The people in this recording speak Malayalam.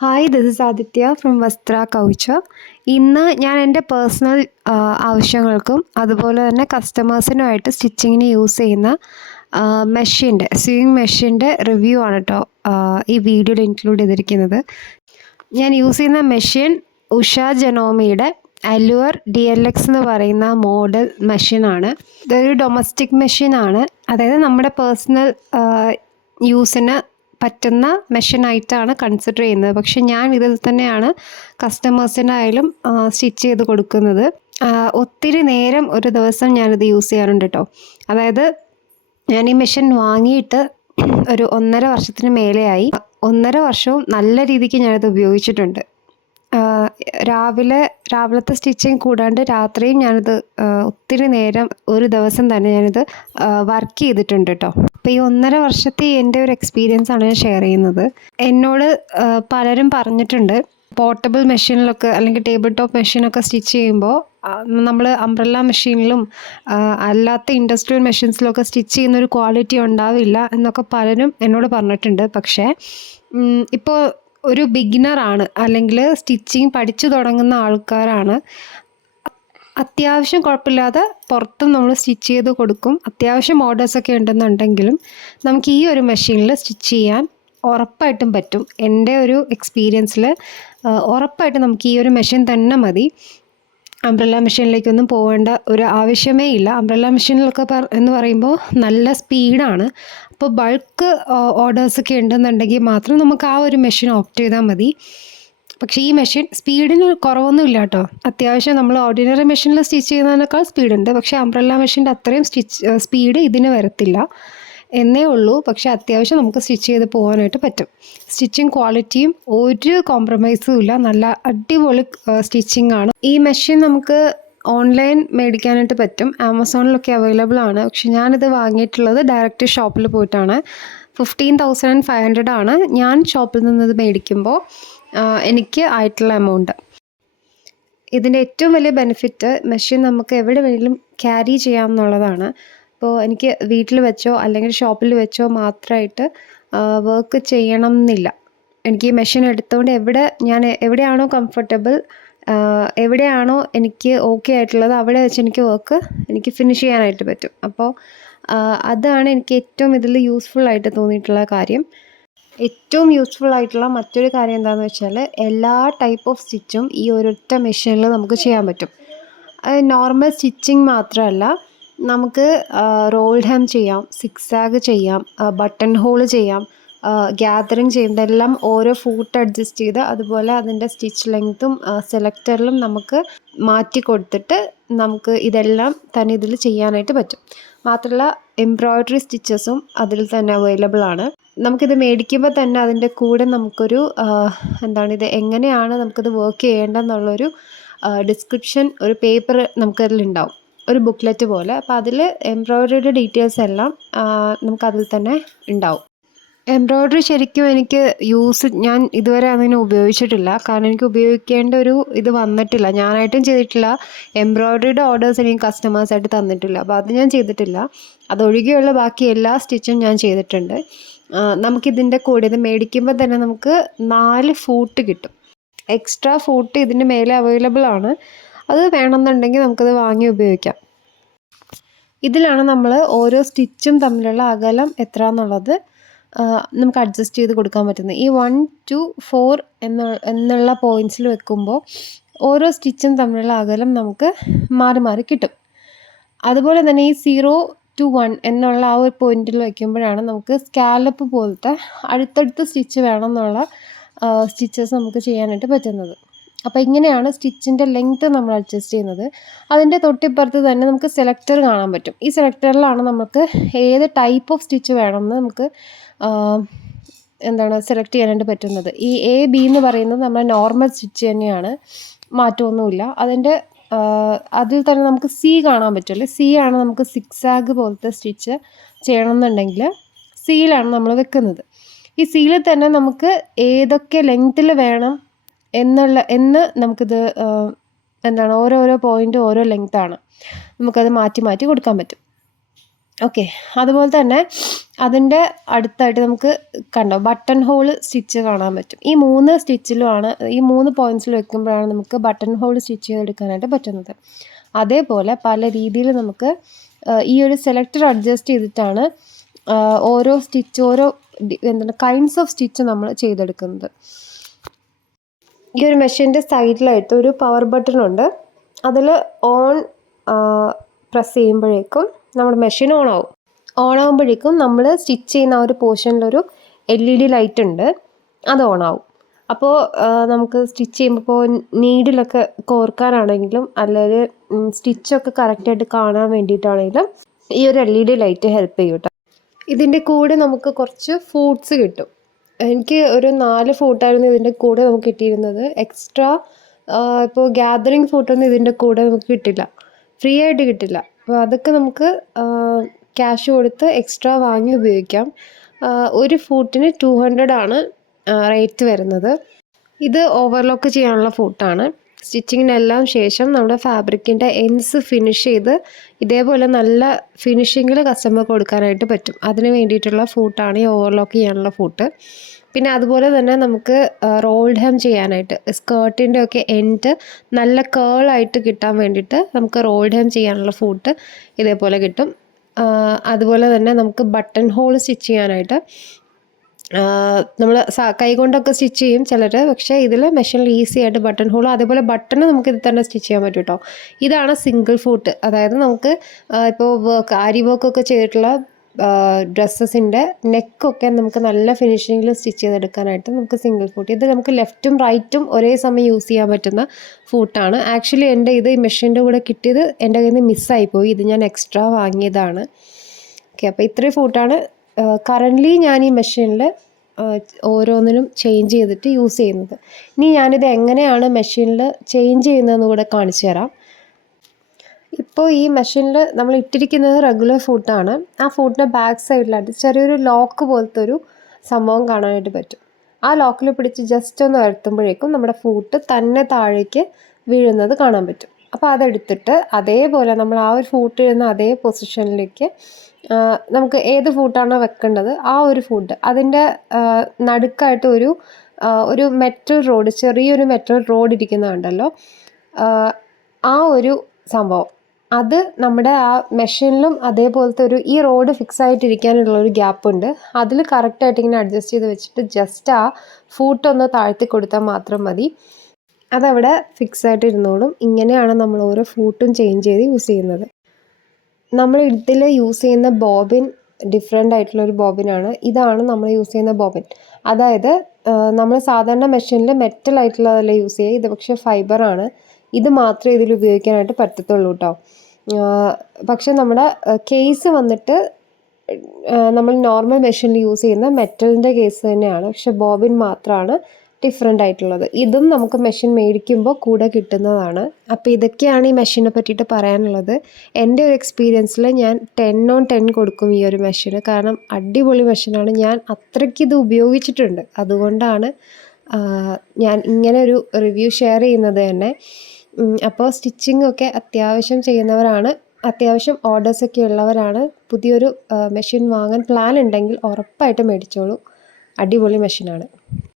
Hi, this is Aditya from വസ്ത്ര കൗച്ചർ. ഇന്ന് ഞാൻ എൻ്റെ പേഴ്സണൽ ആവശ്യങ്ങൾക്കും അതുപോലെ തന്നെ കസ്റ്റമേഴ്സിനുമായിട്ട് സ്റ്റിച്ചിങ്ങിന് യൂസ് ചെയ്യുന്ന സ്വിങ് മെഷീൻ്റെ റിവ്യൂ ആണ് കേട്ടോ ഈ വീഡിയോയിൽ ഇൻക്ലൂഡ് ചെയ്തിരിക്കുന്നത്. ഞാൻ യൂസ് ചെയ്യുന്ന മെഷീൻ ഉഷ ജനോമിയുടെ അലുവർ DLX എന്ന് പറയുന്ന മോഡൽ മെഷീനാണ്. ഇതൊരു ഡൊമസ്റ്റിക് മെഷീനാണ്, അതായത് നമ്മുടെ പേഴ്സണൽ യൂസിന് പറ്റുന്ന മെഷീനായിട്ടാണ് കൺസിഡർ ചെയ്യുന്നത്. പക്ഷെ ഞാൻ ഇതിൽ തന്നെയാണ് കസ്റ്റമേഴ്സിനായാലും സ്റ്റിച്ച് ചെയ്ത് കൊടുക്കുന്നത്. ഒത്തിരി നേരം ഒരു ദിവസം ഞാനിത് യൂസ് ചെയ്യാറുണ്ട് കേട്ടോ. അതായത് ഞാൻ ഈ മെഷീൻ വാങ്ങിയിട്ട് ഒരു 1.5 വർഷത്തിന് മേലെയായി. 1.5 വർഷവും നല്ല രീതിക്ക് ഞാനിത് ഉപയോഗിച്ചിട്ടുണ്ട്. രാവിലത്തെ സ്റ്റിച്ചിങ് കൂടാണ്ട് രാത്രിയും ഞാനിത് ഒത്തിരി നേരം ഒരു ദിവസം തന്നെ ഞാനിത് വർക്ക് ചെയ്തിട്ടുണ്ട് കേട്ടോ. അപ്പോൾ ഈ 1.5 വർഷത്തെ എൻ്റെ ഒരു എക്സ്പീരിയൻസ് ആണ് ഞാൻ ഷെയർ ചെയ്യുന്നത്. എന്നോട് പലരും പറഞ്ഞിട്ടുണ്ട്, പോർട്ടബിൾ മെഷീനിലൊക്കെ അല്ലെങ്കിൽ ടേബിൾ ടോപ്പ് മെഷീനൊക്കെ സ്റ്റിച്ച് ചെയ്യുമ്പോൾ നമ്മൾ അംബ്രല്ല മെഷീനിലും അല്ലാത്ത ഇൻഡസ്ട്രിയൽ മെഷീൻസിലൊക്കെ സ്റ്റിച്ച് ചെയ്യുന്ന ഒരു ക്വാളിറ്റി ഉണ്ടാവില്ല എന്നൊക്കെ പലരും എന്നോട് പറഞ്ഞിട്ടുണ്ട്. പക്ഷേ ഇപ്പോൾ ഒരു ബിഗിനറാണ് അല്ലെങ്കിൽ സ്റ്റിച്ചിങ് പഠിച്ചു തുടങ്ങുന്ന ആൾക്കാരാണ്, അത്യാവശ്യം കുഴപ്പമില്ലാതെ പുറത്തും നമ്മൾ സ്റ്റിച്ച് ചെയ്ത് കൊടുക്കും. അത്യാവശ്യം ഓർഡേഴ്സൊക്കെ ഉണ്ടെന്നുണ്ടെങ്കിലും നമുക്ക് ഈ ഒരു മെഷീനിൽ സ്റ്റിച്ച് ചെയ്യാൻ ഉറപ്പായിട്ടും പറ്റും. എൻ്റെ ഒരു എക്സ്പീരിയൻസിൽ ഉറപ്പായിട്ടും നമുക്ക് ഈ ഒരു മെഷീൻ തന്നെ മതി. അംബ്രല്ല മെഷീനിലേക്കൊന്നും പോകേണ്ട ഒരു ആവശ്യമേ ഇല്ല. അംബ്രല്ല മെഷീനിലൊക്കെ എന്ന് പറയുമ്പോൾ നല്ല സ്പീഡാണ്. അപ്പോൾ ബൾക്ക് ഓർഡേഴ്സൊക്കെ ഉണ്ടെന്നുണ്ടെങ്കിൽ മാത്രം നമുക്ക് ആ ഒരു മെഷീൻ ഓപ്റ്റ് ചെയ്താൽ മതി. പക്ഷേ ഈ മെഷീൻ സ്പീഡിന് കുറവൊന്നുമില്ല കേട്ടോ. അത്യാവശ്യം നമ്മൾ ഓർഡിനറി മെഷീനിൽ സ്റ്റിച്ച് ചെയ്യുന്നതിനേക്കാൾ സ്പീഡുണ്ട്. പക്ഷേ അംബ്രല്ല മെഷീൻ്റെ അത്രയും സ്പീഡ് ഇതിന് വരത്തില്ല എന്നേ ഉള്ളൂ. പക്ഷേ അത്യാവശ്യം നമുക്ക് സ്റ്റിച്ച് ചെയ്ത് പോകാനായിട്ട് പറ്റും. സ്റ്റിച്ചിങ് ക്വാളിറ്റിയും ഒരു കോംപ്രമൈസും ഇല്ല, നല്ല അടിപൊളി സ്റ്റിച്ചിങ് ആണ്. ഈ മെഷീൻ നമുക്ക് ഓൺലൈൻ മേടിക്കാനായിട്ട് പറ്റും, ആമസോണിലൊക്കെ അവൈലബിൾ ആണ്. പക്ഷെ ഞാനിത് വാങ്ങിയിട്ടുള്ളത് ഡയറക്റ്റ് ഷോപ്പിൽ പോയിട്ടാണ്. 15,500 ആണ് ഞാൻ ഷോപ്പിൽ നിന്നത് മേടിക്കുമ്പോൾ എനിക്ക് ആയിട്ടുള്ള എമൗണ്ട്. ഇതിൻ്റെ ഏറ്റവും വലിയ ബെനിഫിറ്റ് മെഷീൻ നമുക്ക് എവിടെ വേണമെങ്കിലും ക്യാരി ചെയ്യാമെന്നുള്ളതാണ്. ഇപ്പോൾ എനിക്ക് വീട്ടിൽ വെച്ചോ അല്ലെങ്കിൽ ഷോപ്പിൽ വെച്ചോ മാത്രമായിട്ട് വർക്ക് ചെയ്യണം എന്നില്ല. എനിക്ക് ഈ മെഷീൻ എടുത്തുകൊണ്ട് ഞാൻ എവിടെയാണോ കംഫർട്ടബിൾ, എവിടെയാണോ എനിക്ക് ഓക്കെ ആയിട്ടുള്ളത് അവിടെ വെച്ച് എനിക്ക് ഫിനിഷ് ചെയ്യാനായിട്ട് പറ്റും. അപ്പോൾ അതാണ് എനിക്ക് ഏറ്റവും ഇതിൽ യൂസ്ഫുൾ ആയിട്ട് തോന്നിയിട്ടുള്ള കാര്യം. ഏറ്റവും യൂസ്ഫുൾ ആയിട്ടുള്ള മറ്റൊരു കാര്യം എന്താണെന്ന് വെച്ചാൽ എല്ലാ ടൈപ്പ് ഓഫ് സ്റ്റിച്ചും ഈ ഒരൊറ്റ മെഷീനിൽ നമുക്ക് ചെയ്യാൻ പറ്റും. അത് നോർമൽ സ്റ്റിച്ചിങ് മാത്രമല്ല, നമുക്ക് റോൾഡ് ഹെം ചെയ്യാം, സിക്സാഗ് ചെയ്യാം, ബട്ടൺ ഹോൾ ചെയ്യാം, ഗ്യാതറിങ് ചെയ്യുന്നതെല്ലാം ഓരോ ഫൂട്ട് അഡ്ജസ്റ്റ് ചെയ്ത് അതുപോലെ അതിൻ്റെ സ്റ്റിച്ച് ലെങ്ത്തും സെലക്ടറിലും നമുക്ക് മാറ്റി കൊടുത്തിട്ട് നമുക്ക് ഇതെല്ലാം തന്നെ ഇതിൽ ചെയ്യാനായിട്ട് പറ്റും. മാത്രമല്ല എംബ്രോയ്ഡറി സ്റ്റിച്ചസും അതിൽ തന്നെ അവൈലബിൾ ആണ്. നമുക്കിത് മേടിക്കുമ്പോൾ തന്നെ അതിൻ്റെ കൂടെ നമുക്കൊരു ഇത് എങ്ങനെയാണ് നമുക്കിത് വർക്ക് ചെയ്യേണ്ടതെന്നുള്ളൊരു ഡിസ്ക്രിപ്ഷൻ, ഒരു പേപ്പർ നമുക്കതിലുണ്ടാവും, ഒരു ബുക്ക്ലെറ്റ് പോലെ. അപ്പോൾ അതിൽ എംബ്രോയ്ഡറിയുടെ ഡീറ്റെയിൽസ് എല്ലാം നമുക്കതിൽ തന്നെ ഉണ്ടാവും. എംബ്രോയ്ഡറി ശരിക്കും ഞാൻ ഇതുവരെ അതിനെ ഉപയോഗിച്ചിട്ടില്ല, കാരണം എനിക്ക് ഉപയോഗിക്കേണ്ട ഒരു ഇത് വന്നിട്ടില്ല. ഞാനായിട്ടും ചെയ്തിട്ടില്ല, എംബ്രോയ്ഡറിയുടെ ഓർഡേഴ്സ് എനിക്ക് കസ്റ്റമേഴ്സായിട്ട് തന്നിട്ടില്ല. അപ്പോൾ അത് ഞാൻ ചെയ്തിട്ടില്ല. അതൊഴികെയുള്ള ബാക്കി എല്ലാ സ്റ്റിച്ചും ഞാൻ ചെയ്തിട്ടുണ്ട്. നമുക്കിതിൻ്റെ കൂടെ ഇത് മേടിക്കുമ്പോൾ തന്നെ നമുക്ക് 4 ഫൂട്ട് കിട്ടും. എക്സ്ട്രാ ഫൂട്ട് ഇതിന് മേലെ അവൈലബിൾ ആണ്. അത് വേണമെന്നുണ്ടെങ്കിൽ നമുക്കത് വാങ്ങി ഉപയോഗിക്കാം. ഇതിലാണ് നമ്മൾ ഓരോ സ്റ്റിച്ചും തമ്മിലുള്ള അകലം എത്ര എന്നുള്ളത് നമുക്ക് അഡ്ജസ്റ്റ് ചെയ്ത് കൊടുക്കാൻ പറ്റുന്നത്. ഈ 1 to 4 എന്നുള്ള പോയിൻറ്റ്സിൽ വെക്കുമ്പോൾ ഓരോ സ്റ്റിച്ചും തമ്മിലുള്ള അകലം നമുക്ക് മാറി മാറി കിട്ടും. അതുപോലെ തന്നെ ഈ 0 to 1 എന്നുള്ള ആ ഒരു പോയിന്റിൽ വയ്ക്കുമ്പോഴാണ് നമുക്ക് സ്കാലപ്പ് പോലത്തെ അടുത്തടുത്ത് സ്റ്റിച്ച് വേണമെന്നുള്ള സ്റ്റിച്ചസ് നമുക്ക് ചെയ്യാനായിട്ട് പറ്റുന്നത്. അപ്പോൾ ഇങ്ങനെയാണ് സ്റ്റിച്ചിൻ്റെ ലെങ്ത്ത് നമ്മൾ അഡ്ജസ്റ്റ് ചെയ്യുന്നത്. അതിൻ്റെ തൊട്ടിപ്പുറത്ത് തന്നെ നമുക്ക് സെലക്ടർ കാണാൻ പറ്റും. ഈ സെലക്ടറിലാണ് നമുക്ക് ഏത് ടൈപ്പ് ഓഫ് സ്റ്റിച്ച് വേണമെന്ന് നമുക്ക് സെലക്ട് ചെയ്യാനായിട്ട് പറ്റുന്നത്. ഈ A, B എന്ന് പറയുന്നത് നമ്മുടെ നോർമൽ സ്റ്റിച്ച് തന്നെയാണ്, മാറ്റമൊന്നുമില്ല. അതിൽ തന്നെ നമുക്ക് C കാണാൻ പറ്റുമല്ലോ. C ആണ് നമുക്ക് സിക്സാഗ് പോലത്തെ സ്റ്റിച്ച് ചെയ്യണമെന്നുണ്ടെങ്കിൽ Cയിലാണ് നമ്മൾ വെക്കുന്നത്. ഈ Cയിൽ തന്നെ നമുക്ക് ഏതൊക്കെ ലെങ്ത്തിൽ വേണം എന്ന് നമുക്കിത് ഓരോരോ പോയിൻ്റ് ഓരോ ലെങ്ത്താണ്, നമുക്കത് മാറ്റി മാറ്റി കൊടുക്കാൻ പറ്റും. ഓക്കെ. അതുപോലെ തന്നെ അതിൻ്റെ അടുത്തായിട്ട് നമുക്ക് കണ്ടോ ബട്ടൺ ഹോൾ സ്റ്റിച്ച് കാണാൻ പറ്റും. ഈ 3 സ്റ്റിച്ചിലുമാണ് ഈ 3 പോയിൻറ്റ്സിൽ വെക്കുമ്പോഴാണ് നമുക്ക് ബട്ടൺ ഹോൾ സ്റ്റിച്ച് ചെയ്തെടുക്കാനായിട്ട് പറ്റുന്നത്. അതേപോലെ പല രീതിയിൽ നമുക്ക് ഈ ഒരു സെലക്ടർ അഡ്ജസ്റ്റ് ചെയ്തിട്ടാണ് ഓരോ സ്റ്റിച്ച് എന്താണ് കൈൻഡ്സ് ഓഫ് സ്റ്റിച്ച് നമ്മൾ ചെയ്തെടുക്കുന്നത്. ഈ ഒരു മെഷീൻ്റെ സൈഡിലായിട്ട് ഒരു പവർ ബട്ടൺ ഉണ്ട്. അതിൽ ഓൺ പ്രസ് ചെയ്യുമ്പോഴേക്കും നമ്മുടെ മെഷീൻ ഓൺ ആവും. ഓൺ ആകുമ്പോഴേക്കും നമ്മൾ സ്റ്റിച്ച് ചെയ്യുന്ന ആ ഒരു പോർഷനിലൊരു LED ലൈറ്റ് ഉണ്ട്, അത് ഓൺ ആവും. അപ്പോൾ നമുക്ക് സ്റ്റിച്ച് ചെയ്യുമ്പോൾ ഇപ്പോൾ നീഡിലൊക്കെ കോർക്കാനാണെങ്കിലും അല്ലെങ്കിൽ സ്റ്റിച്ചൊക്കെ കറക്റ്റായിട്ട് കാണാൻ വേണ്ടിയിട്ടാണെങ്കിലും ഈ ഒരു LED ലൈറ്റ് ഹെൽപ്പ് ചെയ്യും കേട്ടോ. ഇതിൻ്റെ കൂടെ നമുക്ക് കുറച്ച് ഫ്രൂട്ട്സ് കിട്ടും. എനിക്ക് ഒരു 4 ഫ്രൂട്ടായിരുന്നു ഇതിൻ്റെ കൂടെ നമുക്ക് കിട്ടിയിരുന്നത്. എക്സ്ട്രാ ഇപ്പോൾ ഗ്യാതറിങ് ഫ്രൂട്ടൊന്നും ഇതിൻ്റെ കൂടെ നമുക്ക് കിട്ടില്ല, ഫ്രീ ആയിട്ട് കിട്ടില്ല. അപ്പോൾ അതൊക്കെ നമുക്ക് ക്യാഷ് കൊടുത്ത് എക്സ്ട്രാ വാങ്ങി ഉപയോഗിക്കാം. ഒരു ഫ്രൂട്ടിന് 200 ആണ് റേറ്റ് വരുന്നത്. ഇത് ഓവർലോക്ക് ചെയ്യാനുള്ള ഫ്രൂട്ടാണ്. സ്റ്റിച്ചിങ്ങിനെല്ലാം ശേഷം നമ്മുടെ ഫാബ്രിക്കിൻ്റെ എൻഡ്സ് ഫിനിഷ് ചെയ്ത് ഇതേപോലെ നല്ല ഫിനിഷിങ്ങിൽ കസ്റ്റമർ കൊടുക്കാനായിട്ട് പറ്റും. അതിന് വേണ്ടിയിട്ടുള്ള ഫ്രൂട്ടാണ് ഈ ഓവർലോക്ക് ചെയ്യാനുള്ള ഫ്രൂട്ട്. പിന്നെ അതുപോലെ തന്നെ നമുക്ക് റോൾഡ് ഹെം ചെയ്യാനായിട്ട് സ്കേർട്ടിൻ്റെ ഒക്കെ എൻഡ് നല്ല കേളായിട്ട് കിട്ടാൻ വേണ്ടിയിട്ട് നമുക്ക് റോൾഡ് ഹെം ചെയ്യാനുള്ള ഫ്രൂട്ട് ഇതേപോലെ കിട്ടും. അതുപോലെ തന്നെ നമുക്ക് ബട്ടൺ ഹോൾ സ്റ്റിച്ച് ചെയ്യാനായിട്ട് നമ്മൾ കൈകൊണ്ടൊക്കെ സ്റ്റിച്ച് ചെയ്യും ചിലർ, പക്ഷേ ഇതിൽ മെഷീനിൽ ഈസി ആയിട്ട് ബട്ടൺ ഹോൾ അതേപോലെ ബട്ടൺ നമുക്ക് ഇതിൽ തന്നെ സ്റ്റിച്ച് ചെയ്യാൻ പറ്റും കേട്ടോ. ഇതാണ് സിംഗിൾ ഫൂട്ട്. അതായത് നമുക്ക് ഇപ്പോൾ ആരി വർക്കൊക്കെ ചെയ്തിട്ടുള്ള ഡ്രസ്സസിൻ്റെ നെക്കൊക്കെ നമുക്ക് നല്ല ഫിനിഷിങ്ങിൽ സ്റ്റിച്ച് ചെയ്തെടുക്കാനായിട്ട് നമുക്ക് സിംഗിൾ ഫൂട്ട്. ഇത് നമുക്ക് ലെഫ്റ്റും റൈറ്റും ഒരേ സമയം യൂസ് ചെയ്യാൻ പറ്റുന്ന ഫൂട്ടാണ്. ആക്ച്വലി എൻ്റെ ഇത് ഈ മെഷീൻ്റെ കൂടെ കിട്ടിയത് എൻ്റെ കയ്യിൽ നിന്ന് മിസ്സായിപ്പോയി. ഇത് ഞാൻ എക്സ്ട്രാ വാങ്ങിയതാണ്. ഓക്കെ, അപ്പോൾ ഇത്രയും ഫൂട്ടാണ് കറൻ്റ്ലി ഞാൻ ഈ മെഷീനിൽ ഓരോന്നിനും ചേഞ്ച് ചെയ്തിട്ട് യൂസ് ചെയ്യുന്നത്. ഇനി ഞാനിത് എങ്ങനെയാണ് മെഷീനിൽ ചേഞ്ച് ചെയ്യുന്നതെന്ന് കൂടെ കാണിച്ചു തരാം. ഇപ്പോൾ ഈ മെഷീനിൽ നമ്മൾ ഇട്ടിരിക്കുന്നത് റെഗുലർ ഫൂട്ടാണ്. ആ ഫൂട്ടിൻ്റെ ബാക്ക് സൈഡിലായിട്ട് ചെറിയൊരു ലോക്ക് പോലത്തെ ഒരു സംഭവം കാണാനായിട്ട് പറ്റും. ആ ലോക്കിൽ പിടിച്ച് ജസ്റ്റ് ഒന്ന് ഉയർത്തുമ്പോഴേക്കും നമ്മുടെ ഫൂട്ട് തന്നെ താഴേക്ക് വീഴുന്നത് കാണാൻ പറ്റും. അപ്പോൾ അതെടുത്തിട്ട് അതേപോലെ നമ്മൾ ആ ഒരു ഫൂട്ട് ഇടുന്ന അതേ പൊസിഷനിലേക്ക് നമുക്ക് ഏത് ഫൂട്ടാണോ വെക്കേണ്ടത് ആ ഒരു ഫൂട്ട് അതിൻ്റെ നടുക്കായിട്ട് ഒരു മെറ്റൽ റോഡ്, ചെറിയൊരു മെറ്റൽ റോഡ് ഇരിക്കുന്നുണ്ടല്ലോ, ആ ഒരു സംഭവം അത് നമ്മുടെ ആ മെഷീനിലും അതേപോലത്തെ ഈ റോഡ് ഫിക്സ് ആയിട്ടിരിക്കാനുള്ള ഒരു ഗ്യാപ്പ് ഉണ്ട്. അതിൽ കറക്റ്റായിട്ട് ഇങ്ങനെ അഡ്ജസ്റ്റ് ചെയ്ത് വെച്ചിട്ട് ജസ്റ്റ് ആ ഫൂട്ടൊന്ന് താഴ്ത്തി കൊടുത്താൽ മാത്രം മതി, അതവിടെ ഫിക്സ് ആയിട്ട് ഇരുന്നോളും. ഇങ്ങനെയാണ് നമ്മൾ ഓരോ ഫൂട്ടും ചേഞ്ച് ചെയ്ത് യൂസ് ചെയ്യുന്നത്. നമ്മൾ ഇതിൽ യൂസ് ചെയ്യുന്ന ബോബിൻ ഡിഫറെൻ്റ് ആയിട്ടുള്ളൊരു ബോബിനാണ്. ഇതാണ് നമ്മൾ യൂസ് ചെയ്യുന്ന ബോബിൻ. അതായത് നമ്മൾ സാധാരണ മെഷീനിൽ മെറ്റൽ ആയിട്ടുള്ളതല്ല യൂസ് ചെയ്യുക, ഇത് പക്ഷേ ഫൈബറാണ്. ഇത് മാത്രമേ ഇതിൽ ഉപയോഗിക്കാനായിട്ട് പറ്റത്തുള്ളൂ കേട്ടോ. പക്ഷെ നമ്മുടെ കേസ് വന്നിട്ട് നമ്മൾ നോർമൽ മെഷീനിൽ യൂസ് ചെയ്യുന്ന മെറ്റലിൻ്റെ കേസ് തന്നെയാണ്, പക്ഷെ ബോബിൻ മാത്രമാണ് ഡിഫറെൻ്റ് ആയിട്ടുള്ളത്. ഇതും നമുക്ക് മെഷീൻ മേടിക്കുമ്പോൾ കൂടെ കിട്ടുന്നതാണ്. അപ്പോൾ ഇതൊക്കെയാണ് ഈ മെഷീനെ പറ്റിയിട്ട് പറയാനുള്ളത്. എൻ്റെ ഒരു എക്സ്പീരിയൻസിൽ ഞാൻ 10/10 കൊടുക്കും ഈ ഒരു മെഷീന്. കാരണം അടിപൊളി മെഷീനാണ്. ഞാൻ അത്രയ്ക്ക് ഇത് ഉപയോഗിച്ചിട്ടുണ്ട്, അതുകൊണ്ടാണ് ഞാൻ ഇങ്ങനെ ഒരു റിവ്യൂ ഷെയർ ചെയ്യുന്നത് തന്നെ. അപ്പോൾ സ്റ്റിച്ചിങ് ഒക്കെ അത്യാവശ്യം ചെയ്യുന്നവരാണ്, അത്യാവശ്യം ഓർഡേഴ്സൊക്കെ ഉള്ളവരാണ് പുതിയൊരു മെഷീൻ വാങ്ങാൻ പ്ലാൻ ഉണ്ടെങ്കിൽ ഉറപ്പായിട്ട് മേടിച്ചോളൂ. അടിപൊളി മെഷീനാണ്.